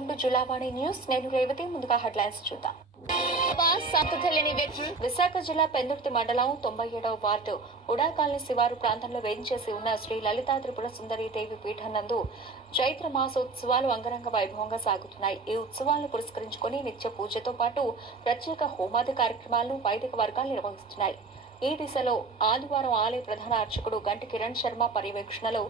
Welcome to జులావాణి news. నేను రేవతి. ముందుగా headlines చూద్దాం. విశాఖ జిల్లా పెందుర్తి మండలం 97వ వార్డు ఉడా కాలనీ శివారు ప్రాంతంలో వేయించేసి ఉన్న శ్రీ లలితా త్రిపుర సుందరి దేవి పీఠం నందు చైత్ర మాసోత్సవాలు అంగరంగ వైభవంగా సాగుతున్నాయి. ఈ ఉత్సవాలను పురస్కరించుకుని నిత్య పూజతో పాటు ప్రత్యేక హోమాది కార్యక్రమాలను వైదిక వర్గాలు నిర్వహిస్తున్నాయి. ఈ దిశలో ఆదివారం ఆలయ ప్రధాన అర్చకుడు గంటి కిరణ్ శర్మ పర్యవేక్షణలో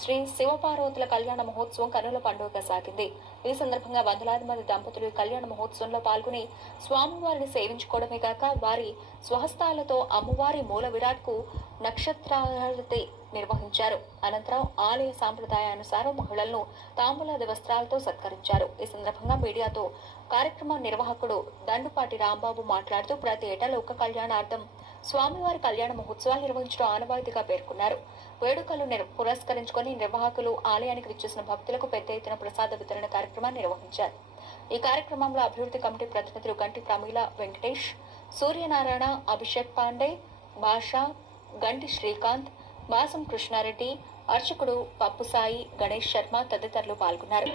శ్రీ శివపార్వతుల కళ్యాణ మహోత్సవం కనుల పండుగగా సాగింది. ఈ సందర్భంగా వందలాది మంది దంపతులు కళ్యాణ మహోత్సవంలో పాల్గొని స్వామివారిని సేవించుకోవడమే కాక వారి స్వహస్తాలతో అమ్మవారి మూల విరాట్ కు నక్షత్రారతి నిర్వహించారు. అనంతరం ఆలయ సాంప్రదాయానుసారం మహిళలను తాంబూలాది వస్త్రాలతో సత్కరించారు. ఈ సందర్భంగా మీడియాతో కార్యక్రమం నిర్వాహకుడు దండుపాటి రాంబాబు మాట్లాడుతూ ప్రతి ఏటా లోక కళ్యాణార్థం స్వామివారి కళ్యాణ మహోత్సవాలు నిర్వహించడం ఆనవాయితీగా పేర్కొన్నారు. వేడుకలు పురస్కరించుకుని నిర్వాహకులు ఆలయానికి విచ్చేసిన భక్తులకు పెద్ద ఎత్తున ప్రసాద వితరణ కార్యక్రమాన్ని నిర్వహించారు. ఈ కార్యక్రమంలో అభివృద్ధి కమిటీ ప్రతినిధులు గంటి ప్రమీల వెంకటేష్, సూర్యనారాయణ, అభిషేక్ పాండే, భాషా, గంటి శ్రీకాంత్, మాసం కృష్ణారెడ్డి, అర్చకుడు పప్పుసాయి, గణేష్ శర్మ తదితరులు పాల్గొన్నారు.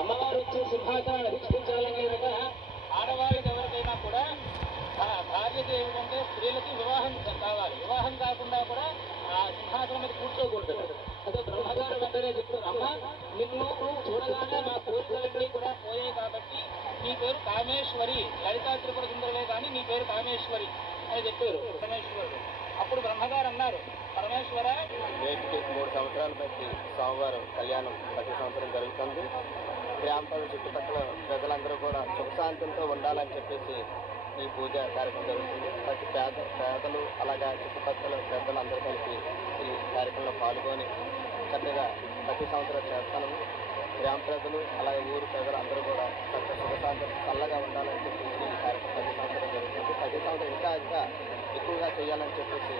అమ్మవారు వచ్చే శుభాకారాలు వీక్షించాలని ఆడవాళ్ళకి ఎవరికైనా కూడా బాధ్యత ఏమిటంటే స్త్రీలకి వివాహం కావాలి. వివాహం కాకుండా కూడా ఆ సింహాసనం మీద కూర్చోకూడదు. అదే బ్రహ్మగారు వెంటనే చెప్తున్నారు, అమ్మ నిన్ను చూడగానే మా కోరికలన్నీ కూడా పోయాయి కాబట్టి నీ పేరు కామేశ్వరి, లలితా త్రిపుర సుందరమే కానీ నీ పేరు కామేశ్వరి అని చెప్పారు పరమేశ్వరుడు. అప్పుడు బ్రహ్మగారు అన్నారు, పరమేశ్వర నేటికి 3 సంవత్సరాలు బట్టి సోమవారం కళ్యాణం ప్రతి సంవత్సరం జరుగుతుంది. గ్రామ చుట్టుపక్కల ప్రజలందరూ కూడా సుఖశాంతులతో ఉండాలని చెప్పేసి ఈ పూజ కార్యక్రమం జరుగుతుంది. ప్రతి పేదలు అలాగా చుట్టుపక్కల పెద్దలందరూ కలిపి ఈ కార్యక్రమంలో పాల్గొని చక్కగా ప్రతి సంవత్సరం చేస్తాను. గ్రామ ప్రజలు అలాగే ఊరు ప్రజలు అందరూ కూడా చక్కగా సుఖశాంతులు చల్లగా ఉండాలని చెప్పేసి ఈ కార్యక్రమం ప్రతి సంవత్సరం జరుగుతుంది. ప్రతి సంవత్సరం ఇంకా ఎక్కువగా చేయాలని చెప్పేసి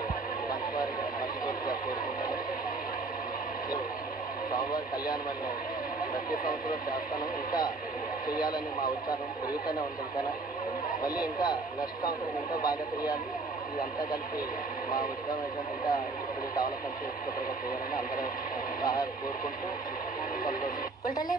మంచివారిగా మనస్ఫూర్తిగా కోరుకుంటాను. స్వామివారి కళ్యాణం అని ప్రతి సంవత్సరం చేస్తాను. ఇంకా చేయాలని మా ఉత్సాహం పెరుగుతూనే ఉంటుంది కదా. మళ్ళీ ఇంకా నెక్స్ట్ సంవత్సరం ఇంకా బాగా చేయాలి. ఇదంతా కలిపి మా ఉత్సాహం ఏంటంటే ఇంకా ఇప్పుడు డెవలప్మెంట్ చేయాలని అందరూ సహాయం కోరుకుంటూ సంతోషం.